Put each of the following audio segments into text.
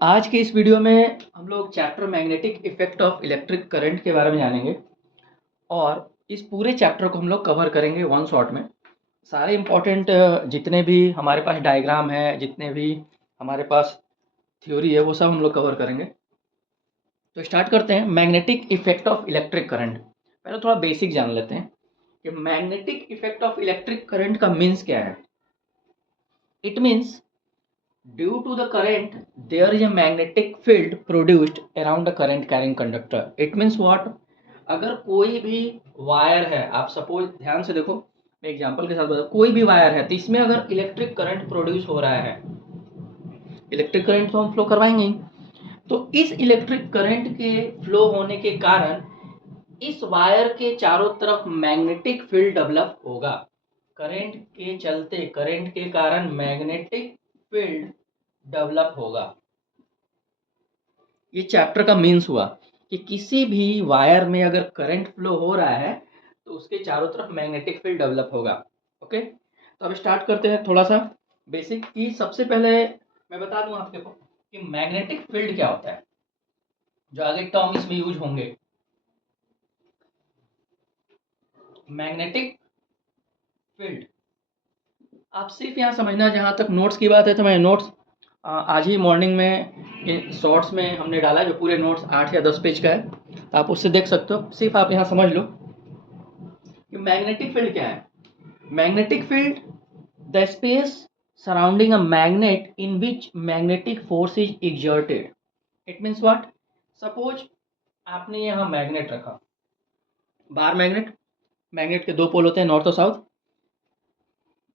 आज के इस वीडियो में हम लोग chapter magnetic effect of electric current के बारे में जानेंगे और इस पूरे चैप्टर को हम लोग कवर करेंगे वन शॉट में। सारे इम्पोर्टेंट जितने भी हमारे पास डायग्राम है, जितने भी हमारे पास थ्योरी है, वो सब हम लोग कवर करेंगे। तो स्टार्ट करते हैं magnetic effect of electric current. पहले थोड़ा बेसिक जान लेते हैं कि magnetic effect of electric current का मीन्स क्या है। It means due to the current there is a magnetic field produced around the current carrying conductor. It means what? अगर कोई भी वायर है, आप सपोज ध्यान से देखो, मैं एग्जांपल के साथ बता, कोई भी वायर है तो इसमें अगर इलेक्ट्रिक करंट प्रोड्यूस हो रहा है, इलेक्ट्रिक करंट तो हम फ्लो करवाएंगे ही, तो इस इलेक्ट्रिक करंट के फ्लो होने के कारण इस वायर के चारों तरफ मैग्नेटिक फील्ड डेवलप होगा। करंट के चलते, करंट के कारण मैग्नेटिक फील्ड डेवलप होगा। ये चैप्टर का मीन्स हुआ कि किसी भी वायर में अगर करंट फ्लो हो रहा है तो उसके चारों तरफ मैग्नेटिक फील्ड डेवलप होगा। ओके, तो अब स्टार्ट करते हैं थोड़ा सा बेसिक की। सबसे पहले मैं बता दूं आपके को कि मैग्नेटिक फील्ड क्या होता है, जो आगे टर्म इसमें यूज होंगे। मैग्नेटिक फील्ड आप सिर्फ यहाँ समझना, जहाँ तक नोट्स की बात है तो मैं नोट्स आज ही मॉर्निंग में शॉर्ट्स में हमने डाला, जो पूरे नोट्स 8 या 10 पेज का है, आप उससे देख सकते हो। सिर्फ आप यहाँ समझ लो कि मैग्नेटिक फील्ड क्या है। Magnetic field the space surrounding a magnet in which magnetic force is exerted. It means what? Suppose आपने यहाँ मैग्नेट रखा, बाहर मैग्नेट, मैग्नेट के दो पोल होते हैं, नॉर्थ और साउथ।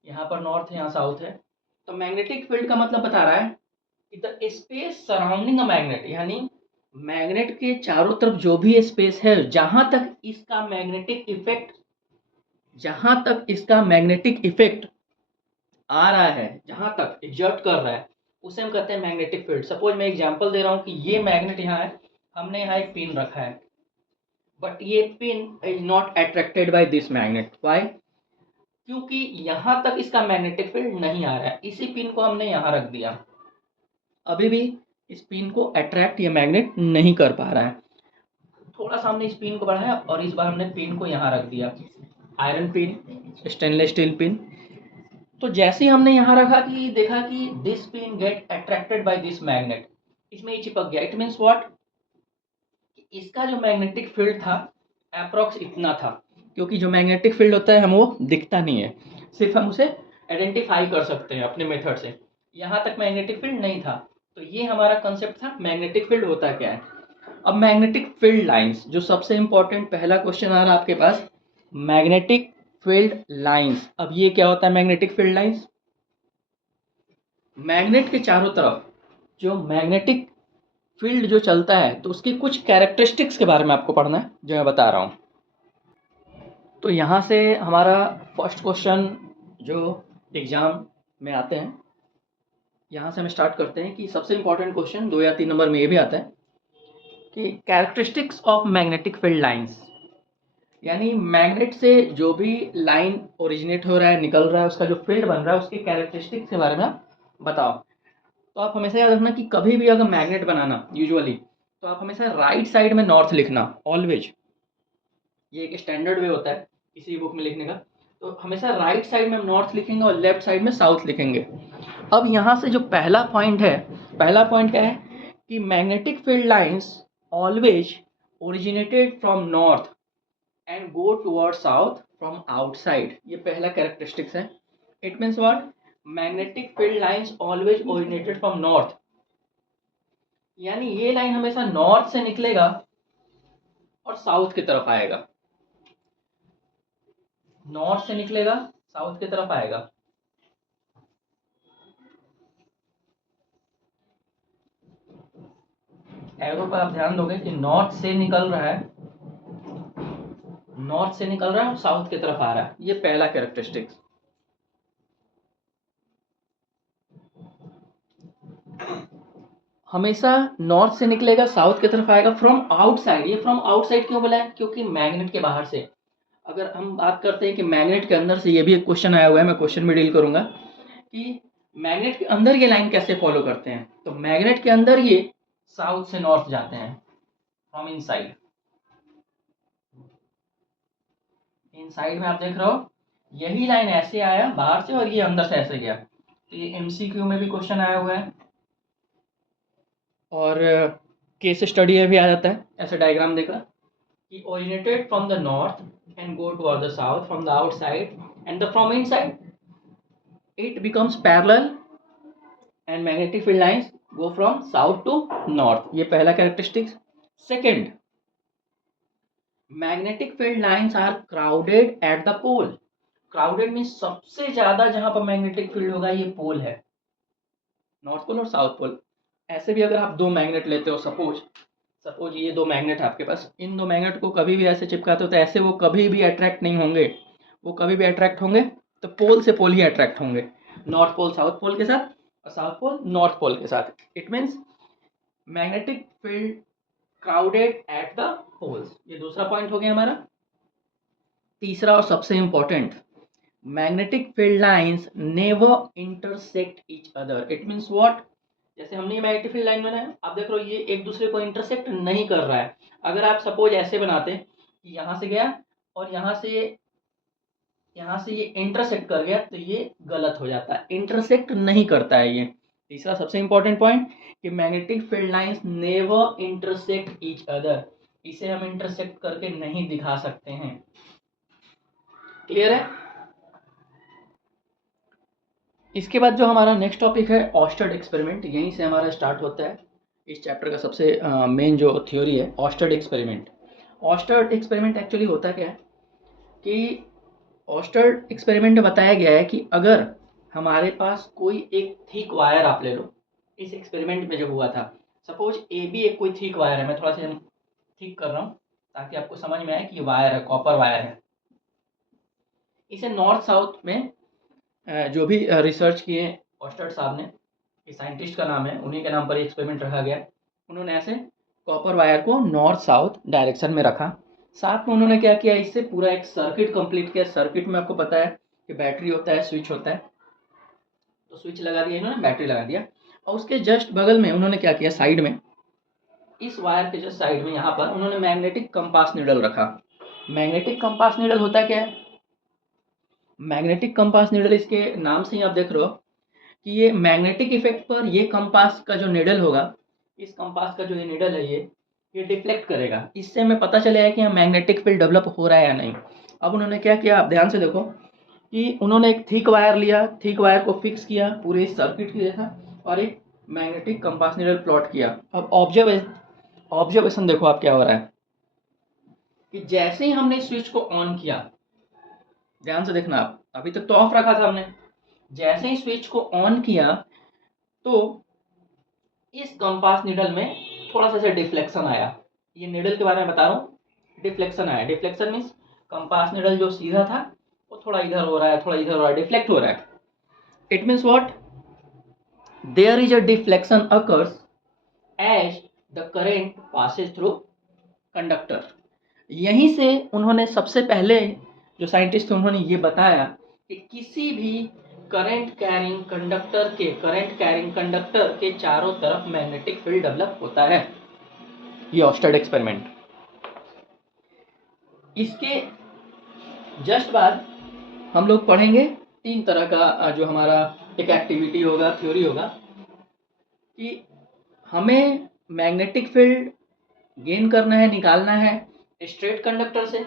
यहाँ पर नॉर्थ है, यहाँ साउथ है। तो मैग्नेटिक फील्ड का मतलब बता रहा है कि the space surrounding a magnet, यानी मैग्नेट के चारों तरफ जो भी स्पेस है, जहां तक इसका मैग्नेटिक इफेक्ट, जहां तक इसका मैग्नेटिक इफेक्ट आ रहा है, जहां तक एग्जर्ट कर रहा है, उसे हम कहते हैं मैग्नेटिक फील्ड। सपोज मैं एग्जांपल दे रहा हूं कि ये मैग्नेट यहाँ है, हमने यहाँ एक पिन रखा है, बट ये pin is not attracted by this magnet. Why? क्योंकि यहाँ तक इसका मैग्नेटिक फील्ड नहीं आ रहा है। इसी पिन को हमने यहाँ रख दिया, अभी भी इस पिन को अट्रैक्ट ये मैग्नेट नहीं कर पा रहा है। थोड़ा सा हमने इस पिन को बढ़ाया और इस बार हमने पिन को यहाँ रख दिया, iron pin, stainless steel pin. तो जैसे ही हमने यहाँ रखा कि देखा कि this pin get attracted by this magnet, इसमें ये चिपक गया। It means what? इसका जो मैग्नेटिक फील्ड था अप्रॉक्स इतना था, क्योंकि जो मैग्नेटिक फील्ड होता है हम वो दिखता नहीं है, सिर्फ हम उसे आइडेंटिफाई कर सकते हैं अपने मेथड से। यहाँ तक मैग्नेटिक फील्ड नहीं था, तो ये हमारा कंसेप्ट था मैग्नेटिक फील्ड होता क्या है। अब मैग्नेटिक फील्ड लाइंस, जो सबसे इंपॉर्टेंट पहला क्वेश्चन आ रहा है आपके पास, मैग्नेटिक फील्ड लाइंस। अब ये क्या होता है मैग्नेटिक फील्ड लाइंस? मैग्नेट के चारों तरफ जो मैग्नेटिक फील्ड जो चलता है, तो उसकी कुछ कैरेक्टरिस्टिक्स के बारे में आपको पढ़ना है, जो मैं बता रहा हूँ। तो यहाँ से हमारा फर्स्ट क्वेश्चन जो एग्जाम में आते हैं, यहाँ से हम स्टार्ट करते हैं कि सबसे इंपॉर्टेंट क्वेश्चन 2 या 3 नंबर में ये भी आता है कि characteristics of magnetic field lines, यानी मैग्नेट से जो भी लाइन ओरिजिनेट हो रहा है, निकल रहा है, उसका जो फील्ड बन रहा है, उसके कैरेक्टरिस्टिक्स के बारे में आप बताओ। तो आप हमेशा याद रखना कि कभी भी अगर मैग्नेट बनाना यूजुअली, तो आप हमेशा राइट साइड में नॉर्थ लिखना, ऑलवेज। ये एक स्टैंडर्ड वे होता है किसी बुक में लिखने का। तो हमेशा राइट साइड में हम नॉर्थ लिखेंगे और लेफ्ट साइड में साउथ लिखेंगे। अब यहाँ से जो पहला पॉइंट है, पहला पॉइंट क्या है कि magnetic field lines always originated from north and go toward south from outside. ये पहला कैरेक्टरिस्टिक्स है। It means what? Magnetic field lines always originated from north, यानी ये लाइन हमेशा नॉर्थ से निकलेगा और साउथ की तरफ आएगा, नॉर्थ से निकलेगा, साउथ की तरफ आएगा। एरो पर आप ध्यान दोगे कि नॉर्थ से निकल रहा है, नॉर्थ से निकल रहा है और साउथ की तरफ आ रहा है। ये पहला कैरेक्टरिस्टिक्स। हमेशा नॉर्थ से निकलेगा, साउथ की तरफ आएगा, फ्रॉम आउटसाइड। ये फ्रॉम आउटसाइड क्यों बोला है? क्योंकि मैग्नेट के बाहर से। अगर हम बात करते हैं कि मैग्नेट के अंदर से, ये भी एक क्वेश्चन आया हुआ है, मैं क्वेश्चन में डील करूंगा कि मैग्नेट के अंदर ये लाइन कैसे फॉलो करते हैं, तो मैग्नेट के अंदर ये साउथ से नॉर्थ जाते हैं फ्रॉम इनसाइड। इनसाइड में आप देख रहे हो यही लाइन ऐसे आया बाहर से और ये अंदर से ऐसे गया। तो ये एमसीक्यू में भी क्वेश्चन आया हुआ है और केस स्टडी में भी आ जाता है। ऐसे डायग्राम देखा कि originated from the north and go toward the south from the outside and the from inside it becomes parallel and magnetic field lines go from south to north। ये पहला characteristics. Second, magnetic field lines are crowded at the pole. Crowded means सबसे ज्यादा जहां पर magnetic field होगा ये पोल है, north pole और साउथ पोल। ऐसे भी अगर आप दो मैग्नेट लेते हो, सपोज ये दो मैग्नेट है आपके पास, इन दो मैग्नेट को कभी भी ऐसे चिपकाते हो तो ऐसे वो कभी भी अट्रैक्ट नहीं होंगे। वो कभी भी अट्रैक्ट होंगे तो पोल से पोल ही अट्रैक्ट होंगे, नॉर्थ पोल साउथ पोल के साथ और साउथ पोल नॉर्थ पोल के साथ। It means magnetic field crowded at the poles. ये दूसरा पॉइंट हो गया हमारा। तीसरा और सबसे important, magnetic field lines never intersect each other. It means what, जैसे हमने मैग्नेटिक फील्ड लाइन बनाया, आप देख रहे हो ये एक दूसरे को इंटरसेक्ट नहीं कर रहा है। अगर आप सपोज ऐसे बनाते कि यहाँ से गया और यहाँ से ये इंटरसेक्ट कर गया तो ये गलत हो जाता है, इंटरसेक्ट नहीं करता है ये। तीसरा सबसे इंपॉर्टेंट पॉइंट कि magnetic field lines never intersect each other, इसे हम इंटरसेक्ट करके नहीं दिखा सकते हैं। क्लियर है? इसके बाद जो हमारा नेक्स्ट टॉपिक है ऑस्टर्ड एक्सपेरिमेंट, यहीं से हमारा स्टार्ट होता है इस चैप्टर का सबसे मेन जो थ्योरी है ऑस्टर्ड एक्सपेरिमेंट। ऑस्टर्ड एक्सपेरिमेंट एक्चुअली होता क्या है कि ऑस्टर्ड एक्सपेरिमेंट में बताया गया है कि अगर हमारे पास कोई एक थिक वायर आप ले लो, इस एक्सपेरिमेंट में जो हुआ था, सपोज ए बी एक कोई थिक वायर है, मैं थोड़ा सा थिक कर रहा हूँ ताकि आपको समझ में आए कि ये वायर है, कॉपर वायर है। इसे नॉर्थ साउथ में जो भी रिसर्च किए ऑस्टर्ड साहब ने, ये साइंटिस्ट का नाम है, उन्हीं के नाम पर एक्सपेरिमेंट रखा गया। उन्होंने ऐसे कॉपर वायर को नॉर्थ साउथ डायरेक्शन में रखा। साथ में उन्होंने क्या किया, इससे पूरा एक सर्किट कंप्लीट किया। सर्किट में आपको पता है कि बैटरी होता है, स्विच होता है, तो स्विच लगा दिया इन्होंने, बैटरी लगा दिया। और उसके जस्ट बगल में उन्होंने क्या किया, साइड में, इस वायर के जस्ट साइड में यहाँ पर उन्होंने मैग्नेटिक कंपास नीडल रखा। मैग्नेटिक कंपास नीडल होता क्या है, मैग्नेटिक कंपास नीडल इसके नाम से ही आप देख रहे हो कि ये मैग्नेटिक इफेक्ट पर ये कंपास का जो नीडल होगा, इस कंपास का जो ये नीडल है ये डिफ्लेक्ट करेगा। इससे हमें पता चलेगा कि यहाँ मैग्नेटिक फील्ड डेवलप हो रहा है या नहीं। अब उन्होंने क्या किया, आप ध्यान से देखो कि उन्होंने एक थिक वायर लिया, थिक वायर को फिक्स किया पूरे सर्किट की जैसा और एक मैग्नेटिक कंपास नीडल प्लॉट किया। अब ऑब्जर्वेशन देखो आप क्या हो रहा है कि जैसे ही हमने स्विच को ऑन किया, ध्यान से देखना आप, अभी तक तो ऑफ रखा था हमने, जैसे ही स्विच को ऑन किया तो इस कंपास नीडल में थोड़ा सा डिफ्लेक्शन आया। ये नीडल के बारे में बता रहा हूँ, डिफ्लेक्शन आया। डिफ्लेक्शन मीन्स कंपास नीडल जो सीधा था वो थोड़ा इधर हो रहा है, थोड़ा इधर हो रहा है, डिफ्लेक्ट हो रहा है। It means what, there is a deflection occurs as the current passes through conductor. यहीं से उन्होंने सबसे पहले जो साइंटिस्ट थे उन्होंने ये बताया कि किसी भी करंट कैरिंग कंडक्टर के चारों तरफ मैग्नेटिक फील्ड डेवलप होता है। ये ऑस्टर्ड एक्सपेरिमेंट। इसके जस्ट बाद हम लोग पढ़ेंगे तीन तरह का जो हमारा एक एक्टिविटी होगा, थ्योरी होगा कि हमें मैग्नेटिक फील्ड गेन करना है, निकालना है स्ट्रेट कंडक्टर से,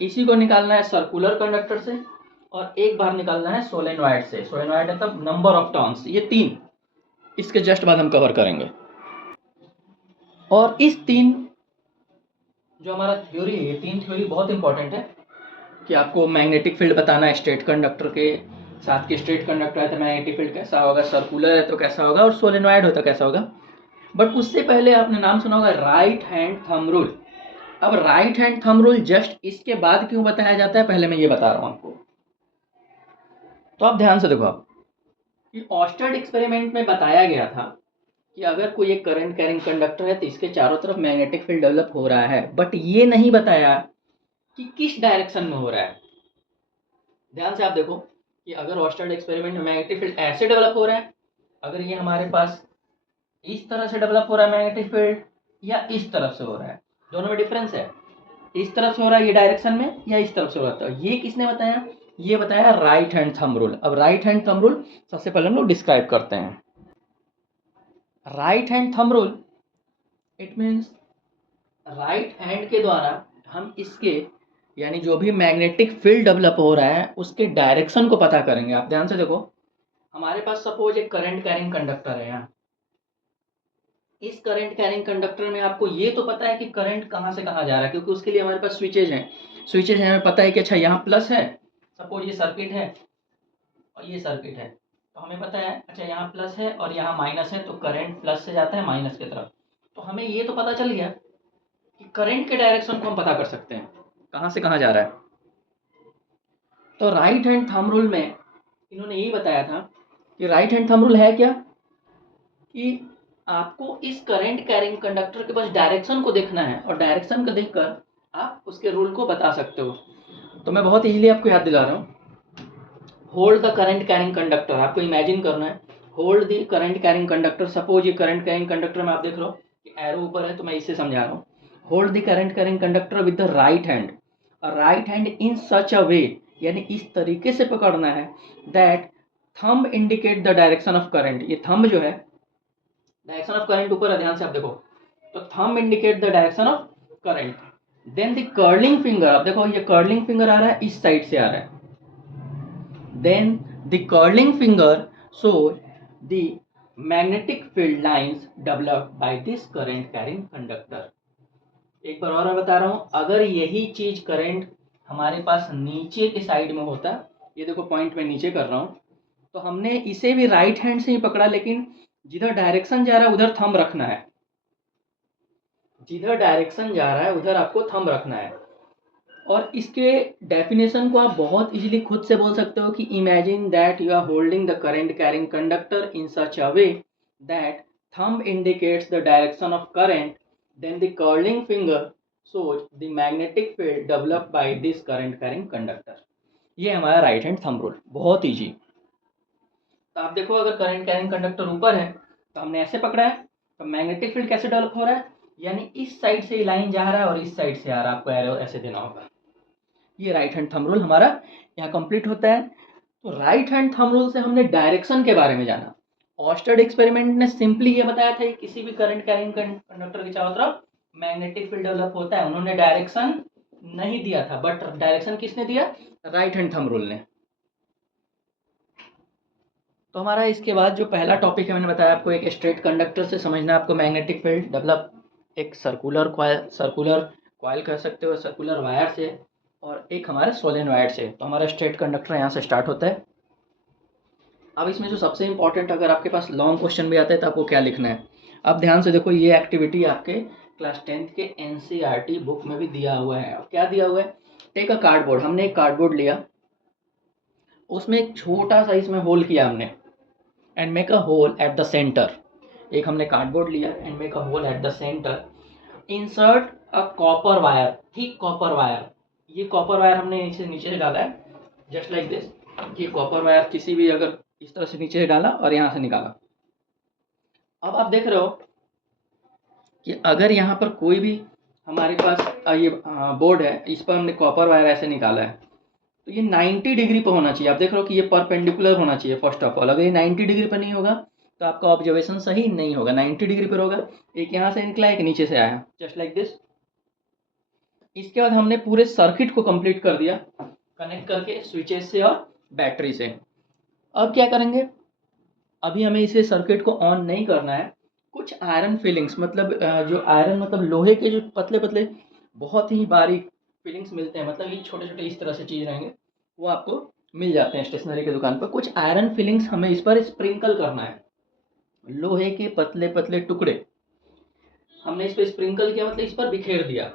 इसी को निकालना है सर्कुलर कंडक्टर से, और एक बार निकालना है सोलेनॉइड से। सोलेनॉइड मतलब नंबर ऑफ टर्न्स। ये तीन इसके जस्ट बाद हम कवर करेंगे। और इस तीन जो हमारा थ्योरी है, ये तीन थ्योरी बहुत इंपॉर्टेंट है कि आपको मैग्नेटिक फील्ड बताना है स्ट्रेट कंडक्टर के साथ, कि स्ट्रेट कंडक्टर है तो मैग्नेटिक फील्ड कैसा होगा, सर्कुलर है तो कैसा होगा, और सोलेनॉइड हो तो कैसा होगा। बट उससे पहले आपने नाम सुना होगा राइट हैंड थंब रूल। अब right hand thumb rule just इसके बाद क्यों बताया जाता है, पहले मैं ये बता रहा हूं आपको। तो आप ध्यान से देखो आप कि ऑस्टर्ड एक्सपेरिमेंट में बताया गया था कि अगर कोई एक करंट कैरिंग कंडक्टर है तो इसके चारों तरफ मैग्नेटिक फील्ड डेवलप हो रहा है, बट ये नहीं बताया कि किस डायरेक्शन में हो रहा है। ध्यान से आप देखो कि अगर ऑस्टर्ड एक्सपेरिमेंट में मैग्नेटिक फील्ड ऐसे डेवलप हो रहा है, अगर ये हमारे पास इस तरह से डेवलप हो रहा है मैग्नेटिक फील्ड या इस तरफ से हो रहा है, दोनों में डिफरेंस है। इस तरफ से हो रहा है ये डायरेक्शन में या इस तरफ से हो रहा है, ये किसने बताया? ये बताया राइट हैंड थंब रूल। अब राइट हैंड थंब रूल सबसे पहले हम लोग डिस्क्राइब करते हैं। Right hand thumb rule it means right hand के द्वारा हम इसके यानी जो भी मैग्नेटिक फील्ड डेवलप हो रहा है उसके डायरेक्शन को पता करेंगे। आप ध्यान से देखो, हमारे पास सपोज एक करंट कैरिंग कंडक्टर है यहाँ। इस करंट कैरिंग कंडक्टर में आपको ये तो पता है कि करंट कहाँ से कहाँ जा रहा है, क्योंकि उसके लिए हमारे पास स्विचेज हैं। स्विचेज हैं, हमें पता है कि अच्छा यहाँ प्लस है, सपोज ये सर्किट है और ये सर्किट है, तो हमें पता है अच्छा यहाँ प्लस है और यहाँ माइनस है, तो करंट प्लस से जाता है माइनस की तरफ। तो हमें ये तो पता चल गया कि करंट के डायरेक्शन को हम पता कर सकते हैं कहाँ से कहाँ जा रहा है। तो राइट हैंड थंब रूल में इन्होंने यही बताया था कि राइट हैंड थंब रूल है क्या, कि आपको इस करंट कैरिंग कंडक्टर के पास डायरेक्शन को देखना है और डायरेक्शन को देखकर आप उसके रूल को बता सकते हो। तो मैं बहुत इजीली आपको याद दिला रहा हूँ। Hold the current carrying conductor, आपको इमेजिन करना है hold the current carrying conductor. Suppose ये करंट कैरिंग कंडक्टर में आप देख रहे हो कि एरो ऊपर है, तो मैं इससे समझा रहा हूँ। Hold the current carrying conductor with the right hand, और right hand in such a वे, यानी इस तरीके से पकड़ना है that thumb indicate the direction of current. ये थंब जो है, डायरेक्शन ऑफ करंट ऊपर है, ध्यान से आप देखो, तो thumb indicate the direction of current. Then the curling finger, आप देखो ये कर्लिंग फिंगर आ रहा है, इस साइड से आ रहा है। Then the curling finger shows the magnetic field lines developed by this current carrying conductor। एक बार और मैं बता रहा हूँ, अगर यही चीज करंट हमारे पास नीचे के साइड में होता, ये देखो पॉइंट में नीचे कर रहा हूँ, तो हमने इसे भी राइट हैंड से ही पकड़ा, लेकिन जिधर डायरेक्शन जा रहा है उधर थंब रखना है। जिधर डायरेक्शन जा रहा है उधर आपको थंब रखना है। और इसके डेफिनेशन को आप बहुत इजीली खुद से बोल सकते हो कि imagine that you are holding the current carrying conductor in such a way that thumb indicates the direction of current, then the curling finger shows the magnetic field developed by this current carrying conductor। ये हमारा right hand thumb rule, बहुत easy. तो आप देखो अगर current carrying conductor ऊपर है तो हमने ऐसे पकड़ा है, तो मैग्नेटिक फील्ड कैसे डेवलप हो रहा है, यानी इस साइड से लाइन जा रहा है और इस साइड से आ रहा है, आपको एरो ऐसे देना होगा। ये राइट हैंड थंब रूल हमारा यहाँ कंप्लीट होता है। तो राइट हैंड थंब रूल से हमने डायरेक्शन के बारे में जाना। ऑस्टर्ड एक्सपेरिमेंट ने सिंपली ये बताया था कि किसी भी करंट कैरिंग कंडक्टर के चारों तरफ मैग्नेटिक फील्ड डेवलप होता है, उन्होंने डायरेक्शन नहीं दिया था, बट डायरेक्शन किसने दिया? राइट हैंड थंब रूल ने। तो हमारा इसके बाद जो पहला टॉपिक है, मैंने बताया आपको एक स्ट्रेट कंडक्टर से समझना आपको मैग्नेटिक फील्ड डेवलप, एक सर्कुलर कॉइल कह सकते हो, सर्कुलर वायर से, और एक हमारे सोलेनॉइड से। तो हमारा स्ट्रेट कंडक्टर यहाँ से स्टार्ट होता है। अब इसमें जो सबसे इंपॉर्टेंट, अगर आपके पास लॉन्ग क्वेश्चन भी आता है तो आपको क्या लिखना है, अब ध्यान से देखो, ये एक्टिविटी आपके क्लास 10th के NCERT बुक में भी दिया हुआ है। अब क्या दिया हुआ है, टेक अ कार्डबोर्ड, हमने एक कार्डबोर्ड लिया, उसमें एक छोटा सा इसमें होल किया हमने, and make a hole at the center. एक हमने कार्डबोर्ड लिया and make a hole at the center, insert a copper wire, thick copper wire. ये कॉपर वायर हमने इसे नीचे से डाला है, जस्ट लाइक दिस। ये कॉपर वायर किसी भी अगर इस तरह से नीचे से डाला और यहाँ से निकाला। अब आप देख रहे हो कि अगर यहाँ पर कोई भी हमारे पास ये बोर्ड है, इस पर हमने कॉपर वायर ऐसे निकाला है, तो ये 90 डिग्री पर होना चाहिए। आप देख रहे हो कि ये परपेंडिकुलर होना चाहिए फर्स्ट ऑफ ऑल। अगर ये 90 डिग्री पर नहीं होगा तो आपका ऑब्जर्वेशन सही नहीं होगा। 90 डिग्री पर होगा, एक यहाँ से निकला एक नीचे से आया, जस्ट लाइक दिस। इसके बाद हमने पूरे सर्किट को कंप्लीट कर दिया, कनेक्ट करके स्विचेस से और बैटरी से। अब क्या करेंगे, अभी हमें इसे सर्किट को ऑन नहीं करना है। कुछ आयरन फिलिंग्स, मतलब जो आयरन मतलब लोहे के जो पतले पतले बहुत ही बारीक फिलिंग्स मिलते हैं, मतलब ये छोटे छोटे इस तरह से चीज़ रहेंगे, वो आपको मिल जाते हैं स्टेशनरी की दुकान पर। कुछ आयरन फिलिंग्स हमें इस पर स्प्रिंकल करना है, लोहे के पतले पतले टुकड़े हमने इस पर स्प्रिंकल किया, मतलब इस पर बिखेर दिया।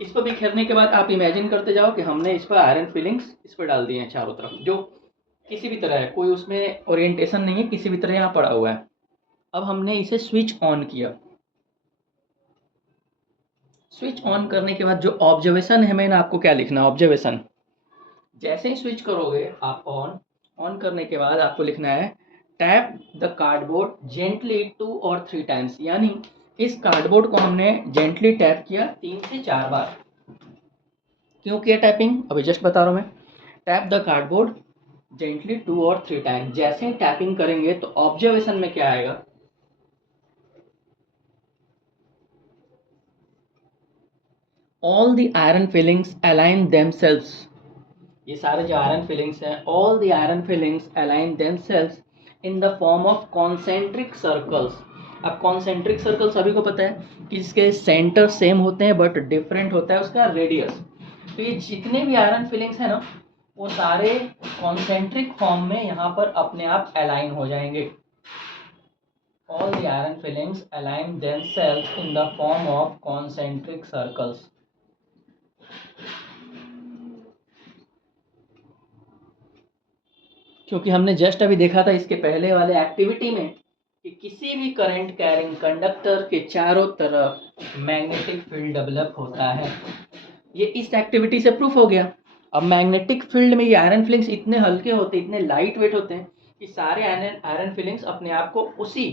इस पर बिखेरने के बाद आप इमेजिन करते जाओ कि हमने इस पर आयरन फिलिंग्स इस पर डाल दिए हैं चारों तरफ, जो किसी भी तरह है, कोई उसमें ओरिएंटेशन नहीं है, किसी भी तरह यहाँ पड़ा हुआ है। अब हमने इसे स्विच ऑन किया। स्विच ऑन करने के बाद जो ऑब्जर्वेशन है, मैंने आपको क्या लिखना है, ऑब्जर्वेशन, जैसे ही स्विच करोगे आप ऑन, ऑन करने के बाद आपको लिखना है टैप द कार्डबोर्ड जेंटली 2 और 3 टाइम्स, यानी इस कार्डबोर्ड को हमने जेंटली टैप किया 3 से 4 बार। क्यों किया टैपिंग, अभी जस्ट बता रहा हूँ मैं। टैप द कार्डबोर्ड जेंटली 2 और 3 टाइम्स, जैसे ही टैपिंग करेंगे तो ऑब्जर्वेशन में क्या आएगा, all the iron filings align themselves, ये सारे जो आयरन फिलिंग्स हैं, all the iron filings align themselves in the form of concentric circles. अब कॉन्सेंट्रिक सर्कल सभी को पता है कि इसके सेंटर सेम होते हैं बट डिफरेंट होता है उसका रेडियस। तो ये जितने भी आयरन फिलिंग्स हैं ना, वो सारे कॉन्सेंट्रिक फॉर्म में यहाँ पर अपने आप अलाइन हो जाएंगे। All the iron fillings align themselves in the form of concentric circles. क्योंकि हमने जस्ट अभी देखा था इसके पहले वाले एक्टिविटी में कि किसी भी करंट कैरिंग कंडक्टर के चारों तरफ मैग्नेटिक फील्ड डेवलप होता है। ये इस एक्टिविटी से प्रूफ हो गया। अब मैग्नेटिक फील्ड में ये आयरन फिलिंग्स इतने हल्के होते हैं, इतने लाइट वेट होते हैं कि सारे आयरन फिलिंग्स अपने आप को उसी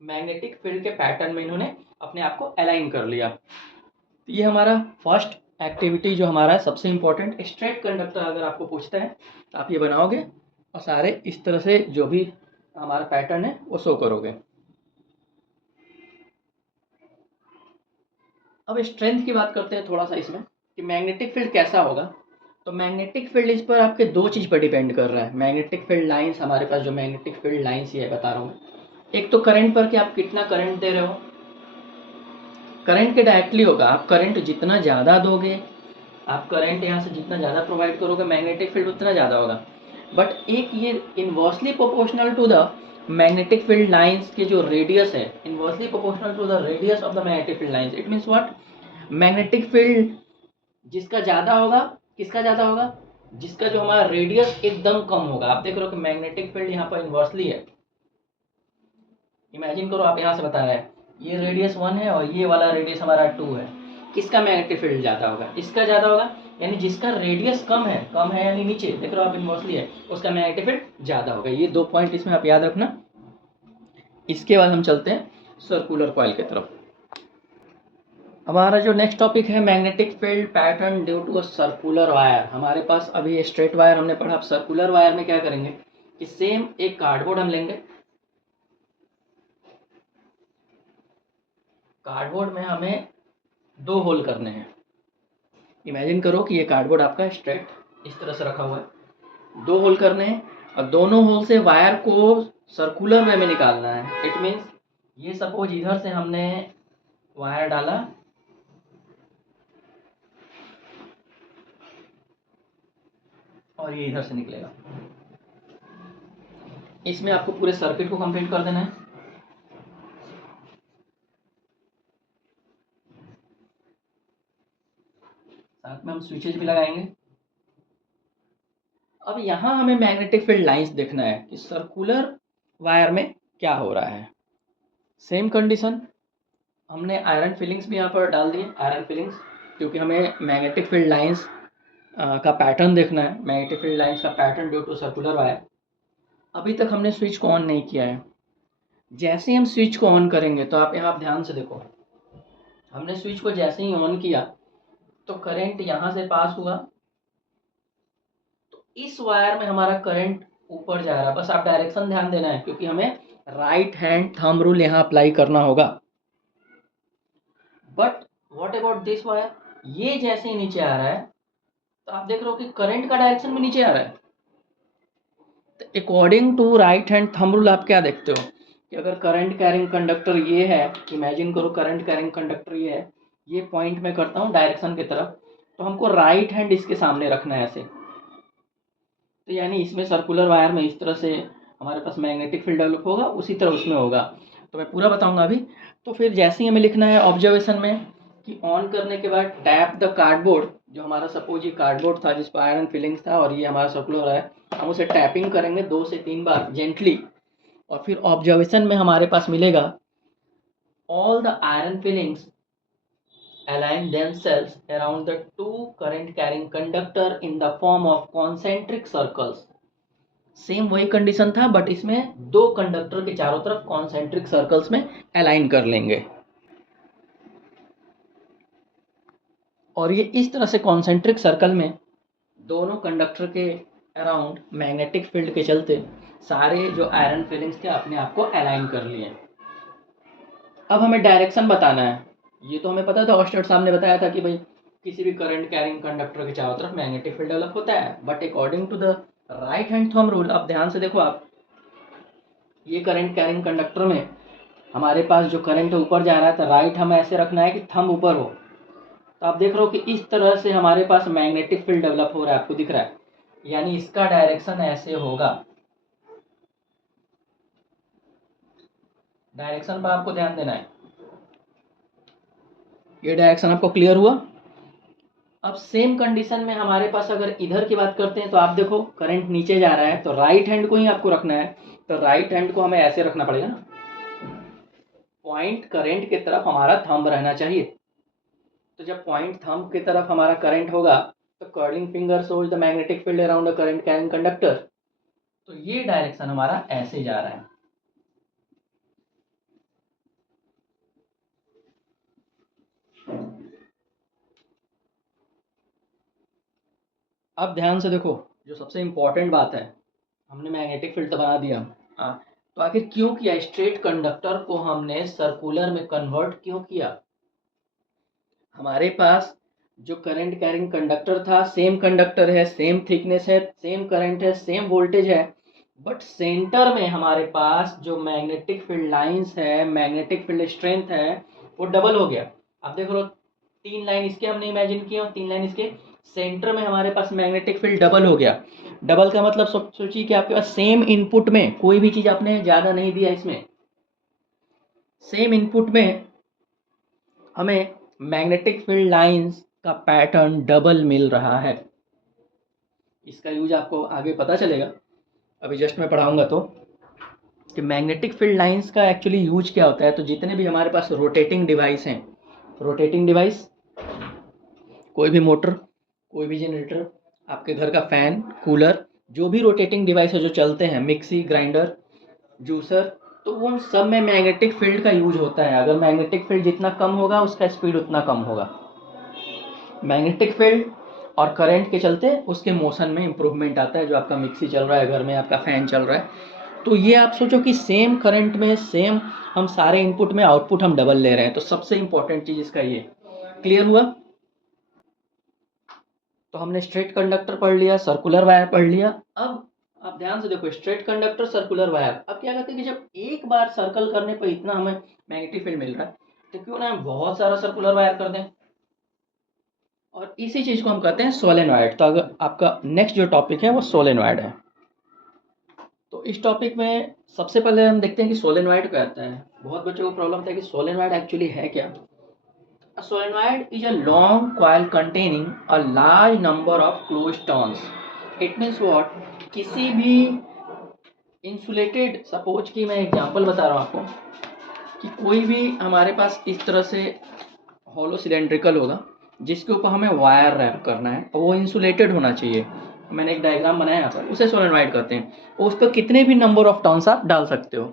मैग्नेटिक फील्ड के पैटर्न में इन्होंने अपने आप को अलाइन कर लिया। तो ये हमारा फर्स्ट एक्टिविटी जो हमारा सबसे इम्पोर्टेंट, स्ट्रेट कंडक्टर अगर आपको पूछता है तो आप ये बनाओगे और सारे इस तरह से जो भी हमारा पैटर्न है वो शो करोगे। अब स्ट्रेंथ की बात करते हैं थोड़ा सा इसमें कि मैग्नेटिक फील्ड कैसा होगा। तो मैग्नेटिक फील्ड इस पर आपके दो चीज़ पर डिपेंड कर रहा है। मैग्नेटिक फील्ड लाइंस, हमारे पास जो मैग्नेटिक फील्ड लाइंस ये बता रहा हूँ, एक तो करंट पर कि आप कितना करंट दे रहे हो, करंट के डायरेक्टली होगा। आप करंट जितना ज़्यादा दोगे, आप करंट यहाँ से जितना ज़्यादा प्रोवाइड करोगे, मैग्नेटिक फील्ड उतना ज़्यादा होगा। बट एक ये inversely proportional to the magnetic field lines के जो रेडियस है, inversely proportional to the radius of the magnetic field lines. It means what, magnetic field जिसका ज़्यादा होगा, किसका ज़्यादा होगा, जिसका जो हमारा रेडियस एकदम कम होगा। आप देख रहे हो कि मैग्नेटिक फील्ड यहाँ पर इनवर्सली है। इमेजिन करो, आप यहाँ से बता रहे हैं ये रेडियस 1 है और ये वाला रेडियस हमारा 2 है, किसका मैग्नेटिक फील्ड ज़्यादा होगा, इसका ज़्यादा होगा। यानी जिसका रेडियस कम है यानी नीचे देख रहे हो आप इनवर्सली है, उसका मैग्नेटिक फील्ड ज़्यादा होगा। ये 2 पॉइंट इसमें आप याद रखना। इसके बाद हम चलते हैं सर्कुलर कॉइल की तरफ। हमारा जो नेक्स्ट टॉपिक है magnetic field pattern due to a circular wire. हमारे पास अभी स्ट्रेट वायर हमने पढ़ा, अब सर्कुलर वायर में क्या करेंगे कि सेम एक कार्डबोर्ड हम लेंगे, कार्डबोर्ड में हमें 2 होल करने हैं। इमेजिन करो कि ये कार्डबोर्ड आपका स्ट्रेट इस तरह से रखा हुआ है, 2 होल करने हैं और दोनों होल से वायर को सर्कुलर वे में निकालना है। इट मीन्स ये सपोज इधर से हमने वायर डाला और ये इधर से निकलेगा। इसमें आपको पूरे सर्किट को कंप्लीट कर देना है। साथ में हम स्विचेस भी लगाएंगे। अब यहाँ हमें मैग्नेटिक फील्ड लाइंस देखना है कि सर्कुलर वायर में क्या हो रहा है। सेम कंडीशन, हमने आयरन फिलिंग्स भी यहाँ पर डाल दिए, आयरन फिलिंग्स, क्योंकि हमें मैग्नेटिक फील्ड लाइंस का पैटर्न देखना है, मैग्नेटिक फील्ड लाइंस का pattern due to circular wire. अभी तक हमने स्विच को ऑन नहीं किया है। जैसे ही हम स्विच को ऑन करेंगे तो आप यहाँ ध्यान से देखो, हमने स्विच को जैसे ही ऑन किया तो करंट यहाँ से पास हुआ, तो इस वायर में हमारा करंट ऊपर जा रहा है। बस आप डायरेक्शन ध्यान देना है, क्योंकि हमें राइट हैंड थंब रूल यहाँ अप्लाई करना होगा। But what about this wire, ये जैसे ही नीचे आ रहा है तो आप देख रहे हो कि करंट का डायरेक्शन भी नीचे आ रहा है। तो according to right hand thumb rule आप क्या देखते हो कि अगर करंट कैरिंग कंडक्टर ये है, इमेजिन करो करंट कैरिंग कंडक्टर ये है, ये पॉइंट में करता हूँ डायरेक्शन की तरफ, तो हमको राइट हैंड इसके सामने रखना है ऐसे। तो यानी इसमें सर्कुलर वायर में इस तरह से हमारे पास मैग्नेटिक फील्ड डेवलप होगा, उसी तरह उसमें होगा। तो मैं पूरा बताऊंगा अभी। तो फिर जैसे ही हमें लिखना है ऑब्जर्वेशन में कि ऑन करने के बाद टैप द कार्डबोर्ड, जो हमारा सपोज ये कार्डबोर्ड था जिस पर आयरन फिलिंग्स था और ये हमारा सर्कुलर है, हम उसे टैपिंग करेंगे 2 से 3 बार जेंटली। और फिर ऑब्जर्वेशन में हमारे पास मिलेगा all the iron filings align themselves around the two current carrying conductor in the form of concentric circles. Same वही कंडीशन था, बट इसमें दो कंडक्टर के चारों तरफ कॉन्सेंट्रिक सर्कल्स में अलाइन कर लेंगे, और ये इस तरह से कॉन्सेंट्रिक सर्कल में दोनों कंडक्टर के अराउंड मैग्नेटिक फील्ड के चलते सारे जो आयरन फिलिंग्स थे अपने आप को अलाइन कर लिए। अब हमें डायरेक्शन बताना है। ये तो हमें पता था, ऑस्टेड साहब ने बताया था कि भाई किसी भी करंट कैरिंग कंडक्टर के चारों तरफ मैग्नेटिक फील्ड डेवलप होता है, but according to the right hand thumb rule, अब ध्यान से देखो आप, ये करंट कैरिंग कंडक्टर में हमारे पास जो करंट ऊपर जा रहा है, तो राइट हमें ऐसे रखना है कि थंब ऊपर हो। तो आप देख रहे हो कि इस तरह से हमारे पास मैग्नेटिक फील्ड डेवलप हो रहा है, आपको दिख रहा है, यानी इसका डायरेक्शन ऐसे होगा। डायरेक्शन पर आपको ध्यान देना है। ये डायरेक्शन आपको क्लियर हुआ? अब सेम कंडीशन में हमारे पास अगर इधर की बात करते हैं, तो आप देखो करंट नीचे जा रहा है, तो राइट हैंड को ही आपको रखना है, तो राइट हैंड को हमें ऐसे रखना पड़ेगा ना, पॉइंट करंट की तरफ हमारा थंब रहना चाहिए। तो जब पॉइंट थंब की तरफ हमारा करंट होगा, तो curling finger shows the magnetic field around the current carrying conductor. तो ये डायरेक्शन हमारा ऐसे जा रहा है। अब ध्यान से देखो, जो सबसे इंपॉर्टेंट बात है, हमने मैग्नेटिक फील्ड तो बना दिया, तो आखिर क्यों किया? स्ट्रेट कंडक्टर को हमने सर्कुलर में कन्वर्ट क्यों किया? हमारे पास जो करंट कैरिंग कंडक्टर था, सेम कंडक्टर है, सेम थिकनेस है, सेम करंट है, सेम वोल्टेज है, बट सेंटर में हमारे पास जो मैग्नेटिक फील्ड लाइंस है, मैग्नेटिक फील्ड स्ट्रेंथ है, वो डबल हो गया। आप देख रहे हो, 3 लाइन इसके हमने इमेजिन किया और 3 लाइन इसके, सेंटर में हमारे पास मैग्नेटिक फील्ड डबल हो गया। डबल का मतलब सोचिए कि आपके पास सेम इनपुट में कोई भी चीज़ आपने ज़्यादा नहीं दिया, इसमें सेम इनपुट में हमें मैग्नेटिक फील्ड लाइंस का पैटर्न डबल मिल रहा है। इसका यूज आपको आगे पता चलेगा, अभी जस्ट मैं पढ़ाऊंगा तो, कि मैग्नेटिक फील्ड लाइंस का एक्चुअली यूज क्या होता है। तो जितने भी हमारे पास रोटेटिंग डिवाइस हैं, रोटेटिंग डिवाइस, कोई भी मोटर, कोई भी जनरेटर, आपके घर का फैन, कूलर, जो भी रोटेटिंग डिवाइस है जो चलते हैं, मिक्सी, ग्राइंडर, जूसर, तो वो सब में मैग्नेटिक फील्ड का यूज होता है। अगर मैग्नेटिक फील्ड जितना कम होगा, उसका स्पीड उतना कम होगा। मैग्नेटिक फील्ड और करंट के चलते उसके मोशन में इम्प्रूवमेंट आता है। जो आपका मिक्सी चल रहा है घर में, आपका फ़ैन चल रहा है, तो ये आप सोचो कि सेम करंट में सेम हम सारे इनपुट में आउटपुट हम डबल ले रहे हैं। तो सबसे इंपॉर्टेंट चीज़ इसका ये। क्लियर हुआ? तो हमने स्ट्रेट कंडक्टर पढ़ लिया, सर्कुलर वायर पढ़ लिया। अब आप ध्यान से देखो, स्ट्रेट कंडक्टर, सर्कुलर वायर। अब क्या कहते हैं कि जब एक बार सर्कल करने पर इतना हमें मैग्नेटिक फील्ड मिल रहा है, तो क्यों ना हम बहुत सारा सर्कुलर वायर कर दें, और इसी चीज़ को हम कहते हैं सोलेनॉइड। तो अगर आपका नेक्स्ट जो टॉपिक है वो सोलेनॉइड है। तो इस टॉपिक में सबसे पहले हम देखते हैं कि सोलेनॉइड क्या होता है। बहुत बच्चों को प्रॉब्लम था कि सोलेनॉइड एक्चुअली है क्या। A solenoid is a long coil containing a large number of closed turns. It means what? किसी भी इंसुलेटेड, सपोज कि मैं एग्जांपल बता रहा हूँ आपको, कि कोई भी हमारे पास इस तरह से हॉलो सिलेंड्रिकल होगा, जिसके ऊपर हमें वायर रैप करना है, और वो इंसुलेटेड होना चाहिए। मैंने एक डायग्राम बनाया यहाँ पर, उसे सोलेनॉइड कहते हैं। और उस पर कितने भी नंबर ऑफ टर्न्स आप डाल सकते हो।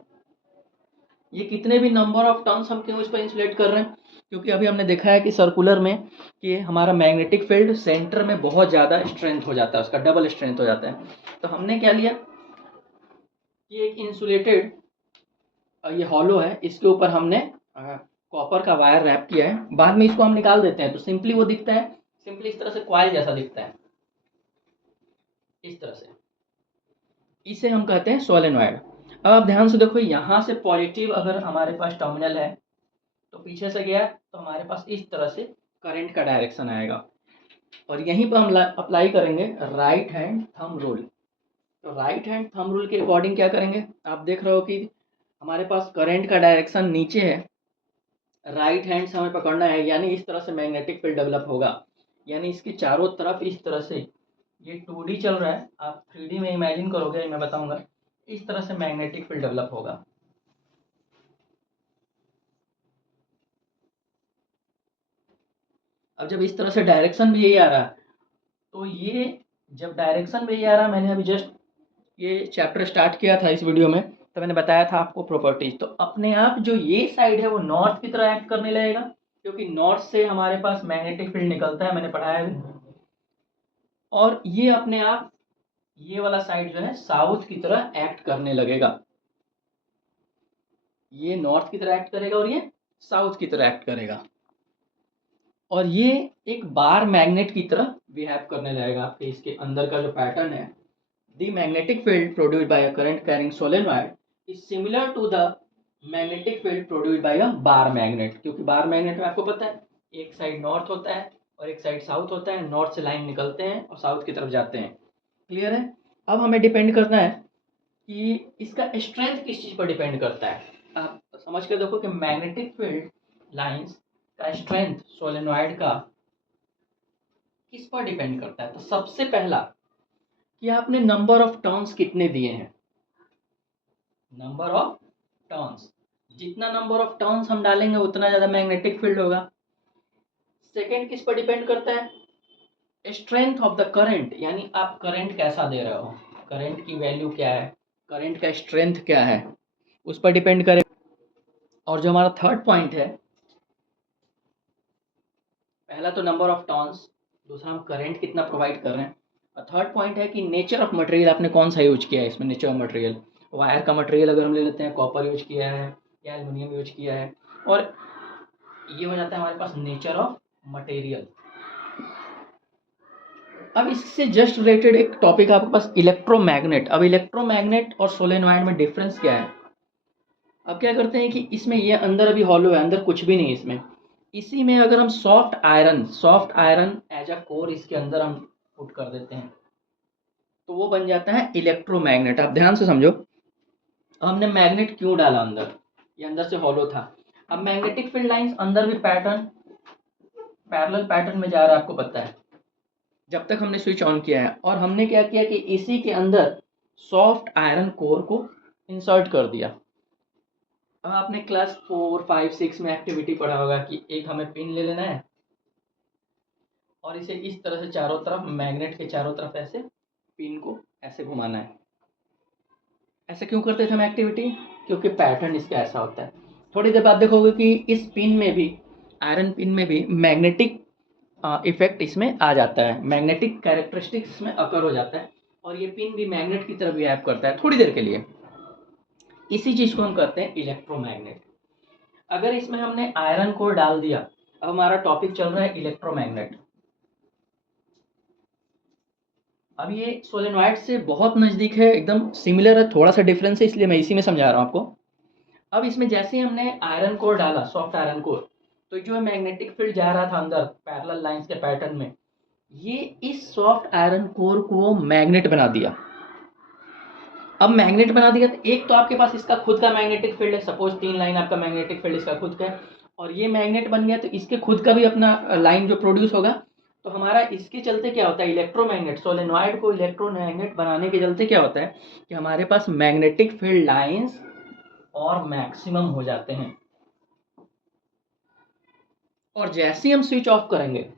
ये कितने भी नंबर ऑफ टर्न्स हम क्यों इस पर इंसुलेट कर रहे हैं? क्योंकि अभी हमने देखा है कि सर्कुलर में कि हमारा मैग्नेटिक फील्ड सेंटर में बहुत ज़्यादा स्ट्रेंथ हो जाता है, उसका डबल स्ट्रेंथ हो जाता है। तो हमने क्या लिया कि एक इंसुलेटेड, ये हॉलो है, इसके ऊपर हमने कॉपर का वायर रैप किया है। बाद में इसको हम निकाल देते हैं, तो सिंपली वो दिखता है, सिंपली इस तरह से कॉइल जैसा दिखता है, इस तरह से। इसे हम कहते हैं सोलेनॉइड। अब आप ध्यान से देखो, यहाँ से पॉजिटिव अगर हमारे पास टर्मिनल है, तो पीछे से गया तो हमारे पास इस तरह से करंट का डायरेक्शन आएगा, और यहीं पर हम अप्लाई करेंगे राइट हैंड थंब रूल। तो राइट हैंड थंब रूल के अकॉर्डिंग क्या करेंगे, आप देख रहे हो कि हमारे पास करंट का डायरेक्शन नीचे है, राइट हैंड से हमें पकड़ना है, यानी इस तरह से मैग्नेटिक फील्ड डेवलप होगा। यानी इसके चारों तरफ इस तरह से, ये 2D चल रहा है, आप 3D में इमेजिन करोगे, मैं बताऊंगा, इस तरह से मैग्नेटिक फील्ड डेवलप होगा। अब जब इस तरह से डायरेक्शन भी यही आ रहा है, तो ये जब डायरेक्शन भी यही आ रहा है, मैंने अभी जस्ट ये चैप्टर स्टार्ट किया था इस वीडियो में, तो मैंने बताया था आपको प्रॉपर्टीज। तो अपने आप जो ये साइड है वो नॉर्थ की तरह एक्ट करने लगेगा, क्योंकि नॉर्थ से हमारे पास मैग्नेटिक फील्ड निकलता है, मैंने पढ़ाया भी। और ये अपने आप ये वाला साइड जो है साउथ की तरह एक्ट करने लगेगा। ये नॉर्थ की तरह एक्ट करेगा और ये साउथ की तरह एक्ट करेगा, और ये एक बार मैग्नेट की तरह बिहेव करने लगेगा। आपके इसके अंदर का जो पैटर्न है, the magnetic field produced by a current carrying solenoid is similar to the magnetic field produced by a bar magnet. क्योंकि बार मैग्नेट में आपको पता है एक साइड नॉर्थ होता है और एक साइड साउथ होता है, नॉर्थ से लाइन निकलते हैं और साउथ की तरफ जाते हैं। क्लियर है? अब हमें डिपेंड करना है कि इसका स्ट्रेंथ किस चीज़ पर डिपेंड करता है। आप समझ कर देखो कि मैग्नेटिक फील्ड लाइंस का स्ट्रेंथ सोलेनॉइड का किस पर डिपेंड करता है। तो सबसे पहला कि आपने नंबर ऑफ टर्न्स कितने दिए हैं। नंबर ऑफ टर्न्स, जितना नंबर ऑफ टर्न्स हम डालेंगे उतना ज़्यादा मैग्नेटिक फील्ड होगा। सेकेंड किस पर डिपेंड करता है, स्ट्रेंथ ऑफ द करंट, यानी आप करंट कैसा दे रहे हो, करंट की वैल्यू क्या है, करंट का स्ट्रेंथ क्या है, उस पर डिपेंड करे। और जो हमारा थर्ड पॉइंट है, पहला तो नंबर ऑफ टर्न्स, दूसरा हम करंट कितना प्रोवाइड कर रहे हैं, और थर्ड पॉइंट है कि नेचर ऑफ मटेरियल आपने कौन सा यूज किया है। इसमें नेचर ऑफ मटेरियल, वायर का मटेरियल अगर हम ले लेते हैं, कॉपर यूज किया है या एल्युमिनियम यूज किया है, और ये हो जाता है हमारे पास नेचर ऑफ मटेरियल। अब इससे जस्ट रिलेटेड एक टॉपिक आपके पास इलेक्ट्रोमैग्नेट। अब इलेक्ट्रोमैग्नेट और सोलेनॉइड में डिफरेंस क्या है। अब क्या करते हैं कि इसमें ये अंदर अभी हॉलो है, अंदर कुछ भी नहीं है इसमें। इसी में अगर हम soft iron as a core इसके अंदर हम पुट कर देते हैं तो वो बन जाता है इलेक्ट्रोमैग्नेट। आप ध्यान से समझो, हमने मैग्नेट क्यों डाला अंदर, ये अंदर से हॉलो था। अब मैग्नेटिक फील्ड लाइंस अंदर भी पैरेलल पैटर्न में जा रहा है, आपको पता है जब तक हमने स्विच ऑन किया है। और हमने क्या किया कि इसी के अंदर सॉफ्ट आयरन कोर को इंसर्ट कर दिया। अब आपने क्लास 4, 5, 6 में एक्टिविटी पढ़ा होगा कि एक हमें पिन ले लेना है और इसे इस तरह से चारों तरफ, मैग्नेट के चारों तरफ ऐसे पिन को ऐसे घुमाना है। ऐसे क्यों करते थे हम एक्टिविटी, क्योंकि पैटर्न इसका ऐसा होता है। थोड़ी देर बाद देखोगे कि इस पिन में भी, आयरन पिन में भी मैग्नेटिक इफेक्ट इसमें आ जाता है, मैग्नेटिक कैरेक्टरिस्टिक्स इसमें अकर हो जाता है, और ये पिन भी मैग्नेट की तरफ बिहेव करता है थोड़ी देर के लिए। इसी चीज़ को हम कहते हैं इलेक्ट्रोमैग्नेट। अगर इसमें हमने आयरन कोर डाल दिया, अब हमारा टॉपिक चल रहा है इलेक्ट्रोमैग्नेट। अब ये सोलेनॉइड से बहुत नज़दीक है, एकदम सिमिलर है, थोड़ा सा डिफरेंस है, इसलिए मैं इसी में समझा रहा हूँ आपको। अब इसमें जैसे ही हमने आयरन कोर डाला, सॉफ्ट आयरन कोर, तो जो मैग्नेटिक फील्ड जा रहा था अंदर पैरेलल लाइंस के पैटर्न में, ये इस सॉफ्ट आयरन कोर को मैग्नेट बना दिया। अब मैग्नेट बना दिया तो एक तो आपके पास इसका खुद का मैग्नेटिक फील्ड है, सपोज 3 लाइन आपका मैग्नेटिक फील्ड इसका खुद का है, और ये मैग्नेट बन गया तो इसके खुद का भी अपना लाइन जो प्रोड्यूस होगा। तो हमारा इसके चलते क्या होता है, इलेक्ट्रोमैग्नेट, सोलेनॉइड को इलेक्ट्रोमैग्नेट बनाने के चलते क्या होता है कि हमारे पास मैग्नेटिक फील्ड लाइंस और मैक्सिमम हो जाते हैं। और जैसे ही हम स्विच ऑफ करेंगे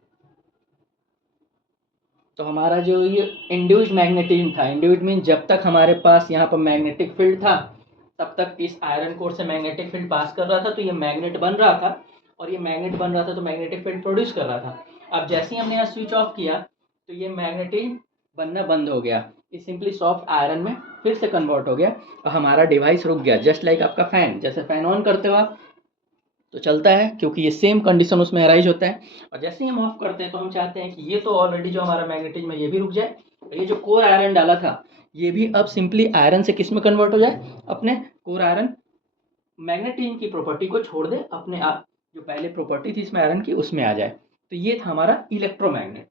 तो हमारा जो ये इंड्यूस्ड मैग्नेटिज्म था, इंड्यूस्ड मीन जब तक हमारे पास यहाँ पर मैग्नेटिक फील्ड था तब तक इस आयरन कोर से मैग्नेटिक फील्ड पास कर रहा था, तो ये मैग्नेट बन रहा था, और ये मैग्नेट बन रहा था तो मैग्नेटिक फील्ड प्रोड्यूस कर रहा था। अब जैसे ही हमने यहाँ स्विच ऑफ किया तो ये मैग्नेटिज्म बनना बंद हो गया, ये सिंपली सॉफ्ट आयरन में फिर से कन्वर्ट हो गया और हमारा डिवाइस रुक गया। जस्ट लाइक आपका फ़ैन, जैसे फ़ैन ऑन करते हो आप तो चलता है, क्योंकि ये सेम कंडीशन उसमें अराइज होता है। और जैसे ही हम ऑफ करते हैं तो हम चाहते हैं कि ये तो ऑलरेडी जो हमारा मैग्नेटिज्म है ये भी रुक जाए, और ये जो कोर आयरन डाला था ये भी अब सिंपली आयरन से किस में कन्वर्ट हो जाए, अपने कोर आयरन मैग्नेटिज्म की प्रॉपर्टी को छोड़ दे, अपने आप जो पहले प्रॉपर्टी थी इसमें आयरन की उसमें आ जाए। तो ये था हमारा इलेक्ट्रोमैग्नेट।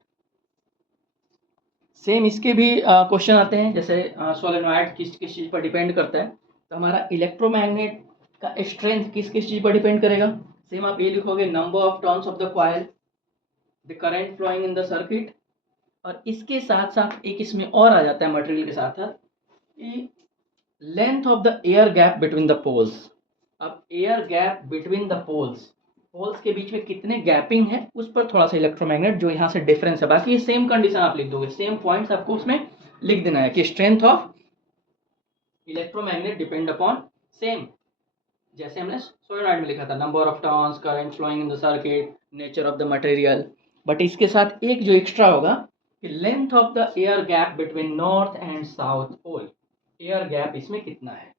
सेम इसके भी क्वेश्चन आते हैं, जैसे सोलेनॉइड किस किस चीज़ पर डिपेंड करता है, तो हमारा इलेक्ट्रोमैग्नेट का स्ट्रेंथ किस किस चीज़ पर डिपेंड करेगा। सेम आप ये लिखोगे, number of turns of the coil, the current flowing in the circuit, और इसके साथ साथ एक इसमें और आ जाता है मटेरियल के साथ साथ, कि length of the air gap between the poles. अब air gap between the poles के बीच में कितने गैपिंग है उस पर थोड़ा सा इलेक्ट्रोमैग्नेट जो यहाँ से डिफरेंस है। बाकी सेम कंडीशन आप लिख दोगे, सेम पॉइंट्स आपको उसमें लिख देना है कि strength of electromagnet depend upon same, जैसे हमने सोलेनॉइड में लिखा था, number of turns, current flowing in the circuit, nature of the material. But इसके साथ एक जो एक्स्ट्रा होगा कि length of the air gap between north and south pole, air gap इसमें कितना है।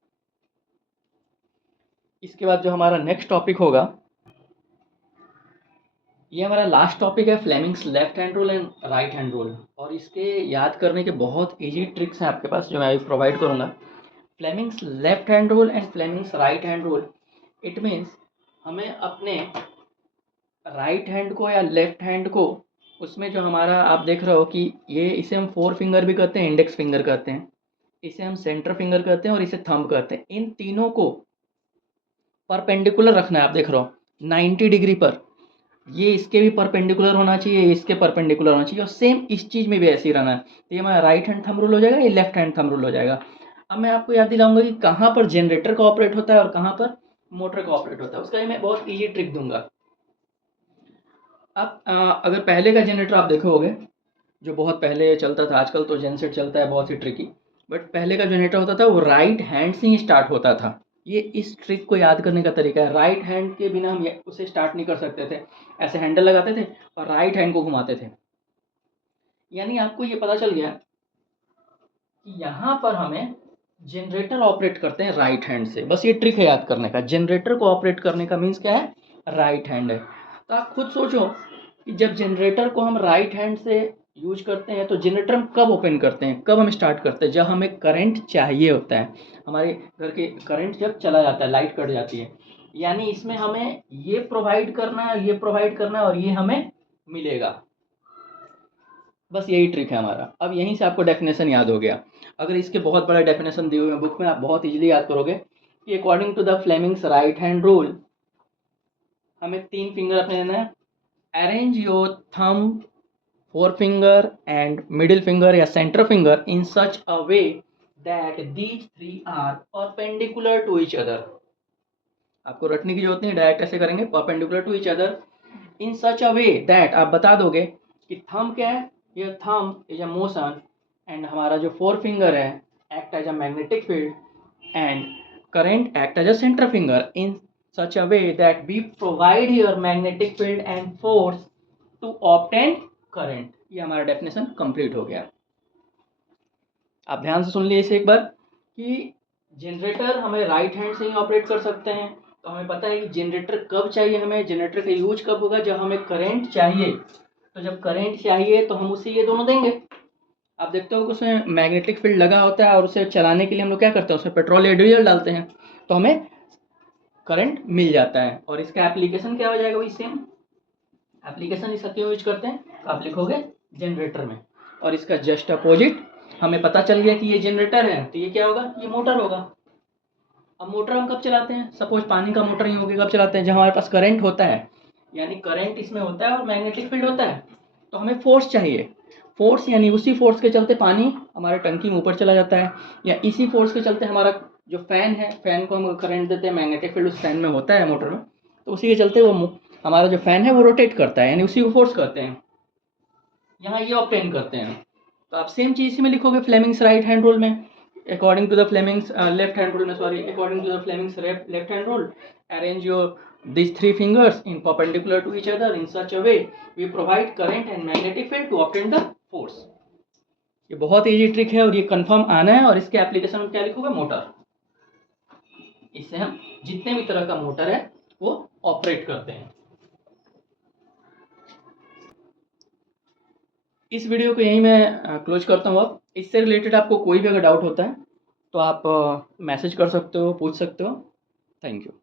इसके बाद जो हमारा नेक्स्ट टॉपिक होगा, ये हमारा लास्ट टॉपिक है, Fleming's left hand rule and right hand rule. और इसके याद करने के बहुत इजी ट्रिक्स हैं आपके पास जो मैं अभी प्रोवाइड करूँगा। Fleming's left hand rule and Fleming's right hand rule, it means हमें अपने राइट हैंड को या लेफ्ट हैंड को, उसमें जो हमारा आप देख रहे हो कि ये, इसे हम 4 फिंगर भी कहते हैं, इंडेक्स फिंगर कहते हैं, इसे हम सेंटर फिंगर कहते हैं और इसे थंब कहते हैं। इन तीनों को परपेंडिकुलर रखना है। आप देख रहे हो 90 डिग्री पर, ये इसके भी परपेंडिकुलर होना चाहिए, ये इसके परपेंडिकुलर होना चाहिए, और सेम इस चीज़ में भी ऐसे ही रहना है। तो ये हमारा राइट हैंड थंब रूल हो जाएगा, ये लेफ्ट हैंड थंब रूल हो जाएगा। अब मैं आपको याद दिलाऊंगा कि कहाँ पर जनरेटर का ऑपरेट होता है और कहाँ पर मोटर का ऑपरेट होता है, उसका मैं बहुत ईजी ट्रिक दूंगा। अब अगर पहले का जनरेटर आप देखोगे, जो बहुत पहले चलता था, आजकल तो जेनसेट चलता है बहुत ही ट्रिकी, बट पहले का जनरेटर होता था वो राइट हैंड से ही स्टार्ट होता था। ये इस ट्रिक को याद करने का तरीका है। राइट हैंड के बिना हम उसे स्टार्ट नहीं कर सकते थे। ऐसे हैंडल लगाते थे और राइट हैंड को घुमाते थे। यानी आपको ये पता चल गया कि यहाँ पर हमें जनरेटर ऑपरेट करते हैं राइट हैंड से। बस ये ट्रिक है याद करने का, जनरेटर को ऑपरेट करने का मीन्स क्या है, राइट हैंड है। तो आप खुद सोचो कि जब जनरेटर को हम राइट हैंड से यूज करते हैं तो जनरेटर हम कब ओपन करते हैं, कब हम स्टार्ट करते हैं, जब हमें करंट चाहिए होता है। हमारे घर के करंट जब चला जाता है, लाइट कट जाती है, यानी इसमें हमें ये प्रोवाइड करना है, ये प्रोवाइड करना है और ये हमें मिलेगा। बस यही ट्रिक है हमारा। अब यहीं से आपको डेफिनेशन याद हो गया। अगर इसके बहुत बड़ा डेफिनेशन दिए हुए हैं बुक में, आप बहुत इजीली याद करोगे कि according to the Fleming's right hand rule, हमें 3 फिंगर अपने लेना है। Arrange your thumb, forefinger and middle finger या center finger in such a way that these 3 are perpendicular to each other। आपको रटने की जरूरत नहीं, डायरेक्ट ऐसे करेंगे, perpendicular to each other in such a way that आप बता दोगे कि थंब क्या है, ये thumb is a motion and हमारा जो 4 फिंगर है act as a magnetic field and current act as a center finger in such a way that we provide here magnetic field and force to obtain current. ये हमारा definition complete हो गया। आप ध्यान से सुन लिए इसे एक बार कि जनरेटर हमें राइट हैंड से ही ऑपरेट कर सकते हैं। तो हमें पता है कि जनरेटर कब चाहिए, हमें जनरेटर का यूज कब होगा, जब हमें करंट चाहिए। तो जब करंट चाहिए तो हम उसे ये दोनों देंगे। आप देखते हो कि उसमें मैग्नेटिक फील्ड लगा होता है और उसे चलाने के लिए हम लोग क्या करते हैं, उसमें पेट्रोल या डीजल डालते हैं, तो हमें करंट मिल जाता है। और इसका एप्लीकेशन क्या हो जाएगा, वही सेम एप्लीकेशन इसका क्यों यूज करते हैं, तो आप लिखोगे जनरेटर में। और इसका जस्ट अपोजिट, हमें पता चल गया कि ये जनरेटर है तो ये क्या होगा, ये मोटर होगा। अब मोटर हम कब चलाते हैं, सपोज पानी का मोटर ही होगा, कब चलाते हैं, जहाँ हमारे पास करंट होता है, यानी करंट इसमें होता है और मैग्नेटिक फील्ड होता है। तो हमें फोर्स चाहिए, फोर्स यानी उसी फोर्स के चलते पानी हमारे टंकी में ऊपर चला जाता है, या इसी फोर्स के चलते हमारा जो फैन है, फैन को हम करंट देते हैं, मैग्नेटिक फील्ड उस फैन में होता है मोटर में, तो उसी के चलते वो हमारा जो फैन है वो रोटेट करता है, यानी उसी को फोर्स करते हैं। यहाँ ये ऑब्टेन करते हैं। तो आप सेम चीज़ में लिखोगे फ्लेमिंग्स राइट हैंड रूल में, according to the Fleming's left hand rule में, sorry, according to the Fleming's left hand rule, arrange your these 3 fingers in perpendicular to each other in such a way we provide current and magnetic field to obtain the force। ये बहुत easy trick है और ये confirm आना है। और इसके application में क्या लिखोगे, मोटर। इससे हम जितने भी तरह का मोटर है वो ऑपरेट करते हैं। इस वीडियो को यहीं मैं क्लोज करता हूँ। अब इससे रिलेटेड आपको कोई भी अगर डाउट होता है तो आप मैसेज कर सकते हो, पूछ सकते हो। Thank you.